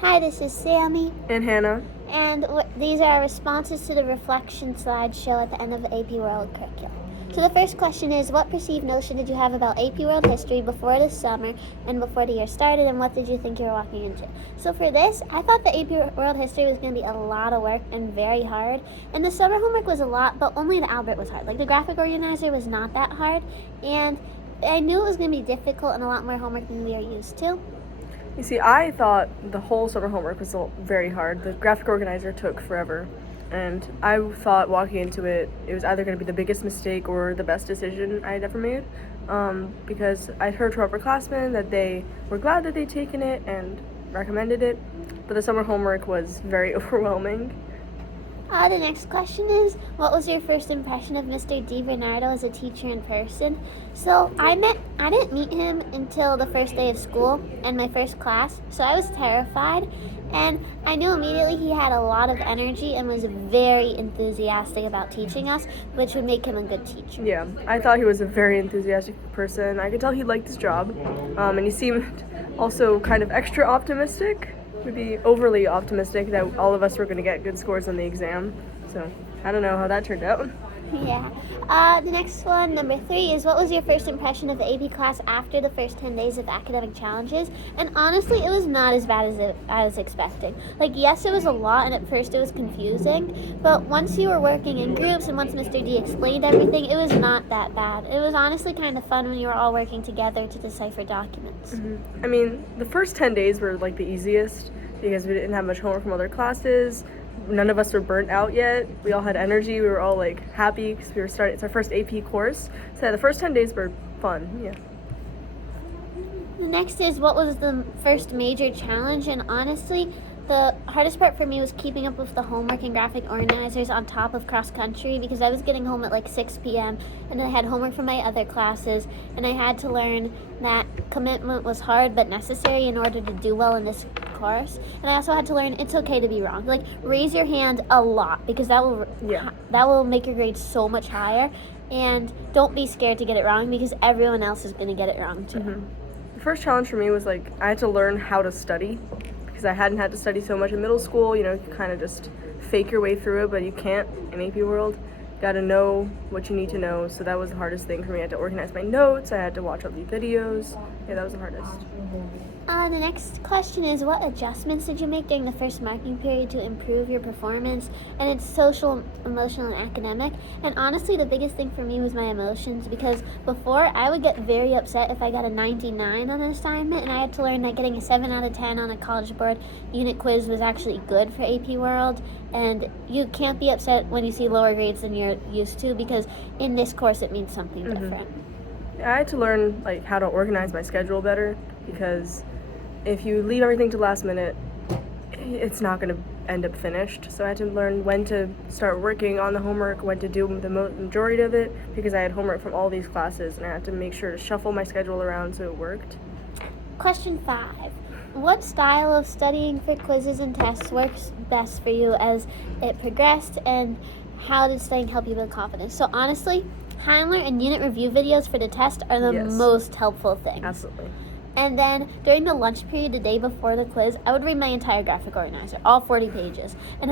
Hi, this is Sammy, And Hannah. and these are our responses to the reflection slideshow at the end of the AP World curriculum. So the first question is, what perceived notion did you have about AP World History before the summer and before the year started, and what did you think you were walking into? So for this, I thought the AP World History was going to be a lot of work and very hard, and the summer homework was a lot, but only the Albert was hard. Like the graphic organizer was not that hard, and I knew it was going to be difficult and a lot more homework than we are used to. You see, I thought the whole summer homework was very hard. The graphic organizer took forever. And I thought walking into it, it was either going to be the biggest mistake or the best decision I had ever made. Because I'd heard from upperclassmen that they were glad that they'd taken it and recommended it. But the summer homework was very overwhelming. The next question is, what was your first impression of Mr. DiBernardo as a teacher in person? So I didn't meet him until the first day of school and my first class, so I was terrified, and I knew immediately he had a lot of energy and was very enthusiastic about teaching us, which would make him a good teacher. Yeah, I thought he was a very enthusiastic person. I could tell he liked his job, and he seemed also kind of extra optimistic. Maybe overly optimistic that all of us were going to get good scores on the exam. So I don't know how that turned out. Yeah. The next one, number 3, is what was your first impression of the AP class after the first 10 days of academic challenges? And honestly, it was not as bad as I was expecting. Like, yes, it was a lot, and at first it was confusing, but once you were working in groups and once Mr. D explained everything, it was not that bad. It was honestly kind of fun when you were all working together to decipher documents. I mean, the first 10 days were like the easiest because we didn't have much homework from other classes. None of us were burnt out yet. We all had energy. We were all like happy because we were starting. It's our first AP course. So yeah, the first 10 days were fun. Yeah. The next is, what was the first major challenge? And honestly, the hardest part for me was keeping up with the homework and graphic organizers on top of cross country, because I was getting home at like 6 p.m. and I had homework from my other classes, and I had to learn that commitment was hard but necessary in order to do well in this course. And I also had to learn it's okay to be wrong. Like, raise your hand a lot, because that will make your grades so much higher, and don't be scared to get it wrong, because everyone else is going to get it wrong too. The first challenge for me was like I had to learn how to study because I hadn't had to study so much in middle school. You know, you kind of just fake your way through it, but you can't in AP World. You got to know what you need to know. So that was the hardest thing for me. I had to organize my notes. I had to watch all the videos. Yeah, that was the hardest. The next question is, what adjustments did you make during the first marking period to improve your performance? And it's social, emotional, and academic. And honestly, the biggest thing for me was my emotions, because before I would get very upset if I got a 99 on an assignment, and I had to learn that getting a 7 out of 10 on a College Board unit quiz was actually good for AP World. And you can't be upset when you see lower grades than you're used to, because in this course it means something different. I had to learn like how to organize my schedule better, because if you leave everything to last minute, it's not going to end up finished. So I had to learn when to start working on the homework, when to do the majority of it, because I had homework from all these classes, and I had to make sure to shuffle my schedule around so it worked. Question 5. What style of studying for quizzes and tests works best for you as it progressed, and how did studying help you build confidence? So honestly, Heimler and unit review videos for the test are the most helpful things. Absolutely. And then during the lunch period the day before the quiz, I would read my entire graphic organizer, all 40 pages. And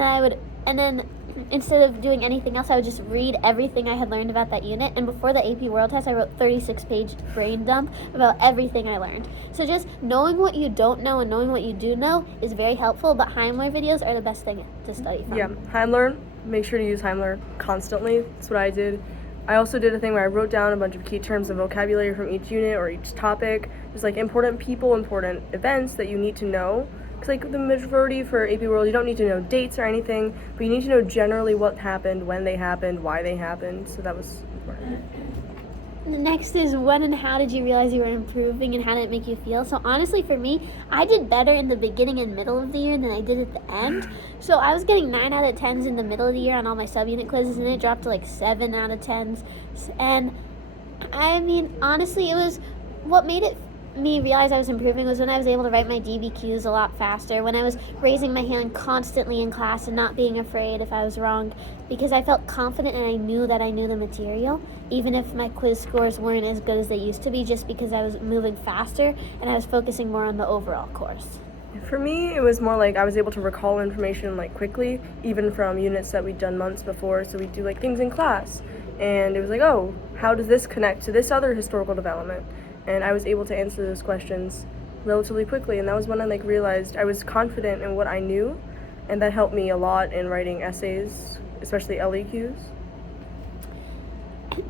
then instead of doing anything else, I would just read everything I had learned about that unit. And before the AP World test, I wrote 36-page brain dump about everything I learned. So just knowing what you don't know and knowing what you do know is very helpful, but Heimler videos are the best thing to study from. Yeah, Heimler, make sure to use Heimler constantly. That's what I did. I also did a thing where I wrote down a bunch of key terms and vocabulary from each unit or each topic. Just like important people, important events that you need to know. Because like the majority for AP World, you don't need to know dates or anything, but you need to know generally what happened, when they happened, why they happened. So that was important. The next is, when and how did you realize you were improving, and how did it make you feel? So honestly, for me, I did better in the beginning and middle of the year than I did at the end. So I was getting 9 out of 10s in the middle of the year on all my subunit quizzes, and it dropped to like 7 out of 10s. And I mean, honestly, it was what made me realize I was improving was when I was able to write my DBQs a lot faster, when I was raising my hand constantly in class and not being afraid if I was wrong, because I felt confident and I knew that I knew the material, even if my quiz scores weren't as good as they used to be, just because I was moving faster and I was focusing more on the overall course. For me, it was more like I was able to recall information like quickly, even from units that we'd done months before. So we'd do like things in class, and it was like, oh, how does this connect to this other historical development? And I was able to answer those questions relatively quickly, and that was when I like realized I was confident in what I knew, and that helped me a lot in writing essays, especially LEQs.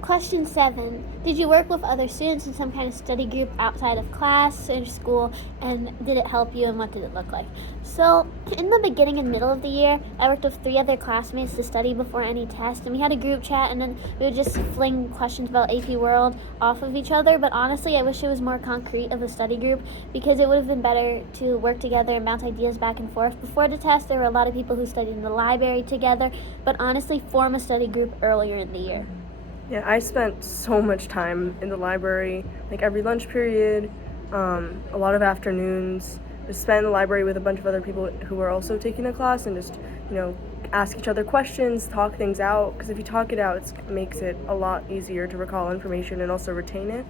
Question 7. Did you work with other students in some kind of study group outside of class or school, and did it help you, and what did it look like? So in the beginning and middle of the year, I worked with 3 other classmates to study before any test, and we had a group chat, and then we would just fling questions about AP World off of each other. But honestly, I wish it was more concrete of a study group, because it would have been better to work together and bounce ideas back and forth. Before the test, there were a lot of people who studied in the library together, but honestly, form a study group earlier in the year. Yeah, I spent so much time in the library, like every lunch period, a lot of afternoons. Just spent in the library with a bunch of other people who were also taking a class, and just, ask each other questions, talk things out. Because if you talk it out, it makes it a lot easier to recall information and also retain it.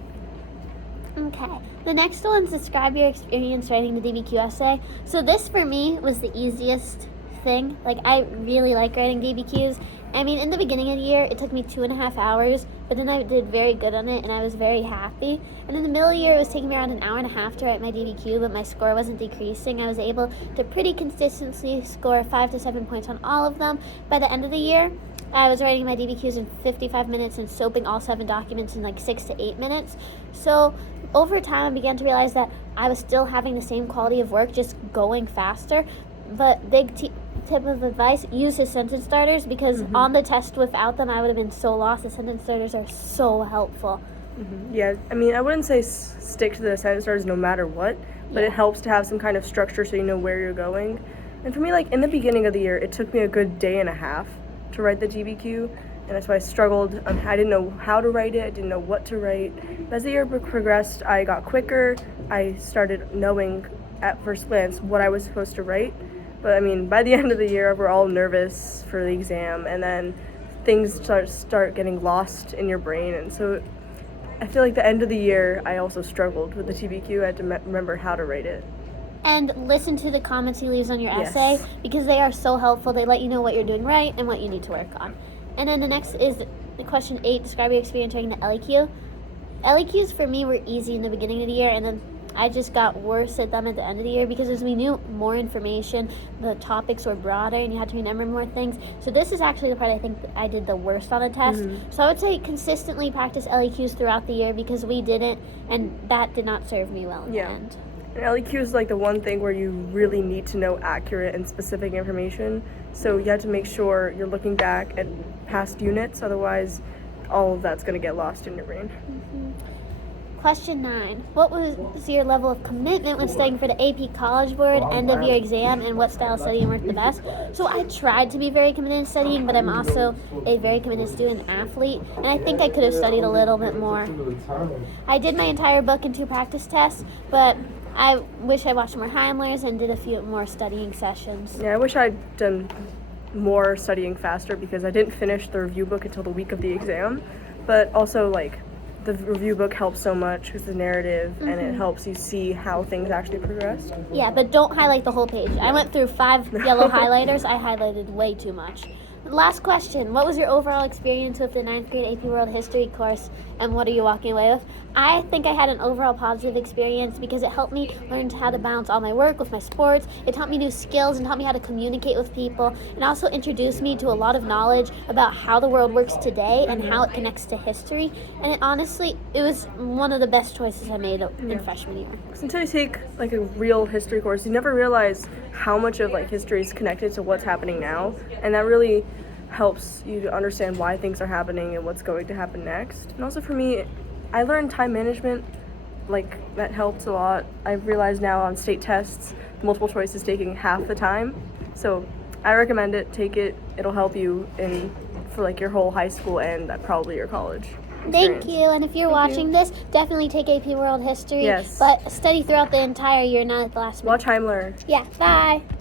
Okay, the next one is describe your experience writing the DBQ essay. So this for me was the easiest thing. Like, I really like writing DBQs. I mean, in the beginning of the year, it took me 2.5 hours, but then I did very good on it, and I was very happy. And in the middle of the year, it was taking me around an hour and a half to write my DBQ, but my score wasn't decreasing. I was able to pretty consistently score 5 to 7 points on all of them. By the end of the year, I was writing my DBQs in 55 minutes and soaping all 7 documents in like 6 to 8 minutes. So over time, I began to realize that I was still having the same quality of work, just going faster. But big tip of advice, use his sentence starters, because on the test without them, I would have been so lost. The sentence starters are so helpful. Yeah, I mean, I wouldn't say stick to the sentence starters no matter what, but it helps to have some kind of structure so you know where you're going. And for me, like, in the beginning of the year, it took me a good day and a half to write the GBQ, and that's why I struggled. I didn't know how to write it, I didn't know what to write. But as the year progressed, I got quicker. I started knowing at first glance what I was supposed to write. But I mean, by the end of the year, we're all nervous for the exam, and then things start getting lost in your brain. And so I feel like the end of the year, I also struggled with the TBQ. I had to remember how to write it. And listen to the comments he leaves on your Yes. essay, because they are so helpful. They let you know what you're doing right and what you need to work on. And then the next is the question 8, describe your experience writing the LEQ. LEQs for me were easy in the beginning of the year, and then I just got worse at them at the end of the year, because as we knew more information, the topics were broader and you had to remember more things. So this is actually the part I think that I did the worst on the test. So I would say consistently practice LEQs throughout the year, because we didn't, and that did not serve me well in the end. And LEQ is like the one thing where you really need to know accurate and specific information. So you have to make sure you're looking back at past units, otherwise all of that's going to get lost in your brain. Question 9. What was your level of commitment when studying for the AP College Board end of year exam, and what style of studying worked the best? So I tried to be very committed in studying, but I'm also a very committed student athlete, and I think I could have studied a little bit more. I did my entire book in 2 practice tests, but I wish I watched more Heimlers and did a few more studying sessions. Yeah, I wish I'd done more studying faster, because I didn't finish the review book until the week of the exam. But also, like, the review book helps so much because the narrative, and it helps you see how things actually progressed. Yeah, but don't highlight the whole page. I went through 5 yellow highlighters. I highlighted way too much. Last question. What was your overall experience with the 9th grade AP World History course, and what are you walking away with? I think I had an overall positive experience, because it helped me learn how to balance all my work with my sports. It taught me new skills and taught me how to communicate with people, and also introduced me to a lot of knowledge about how the world works today and how it connects to history. And it was one of the best choices I made in freshman year. Until you take like a real history course, you never realize how much of like history is connected to what's happening now, and that really helps you to understand why things are happening and what's going to happen next. And also for me, I learned time management, like that helped a lot. I realize now on state tests, multiple choice is taking half the time. So I recommend it, take it, it'll help you for like your whole high school and probably your college experience. Thank you, and if you're watching this, definitely take AP World History, Yes. but study throughout the entire year, not at the last minute. Watch Heimler. Yeah, bye!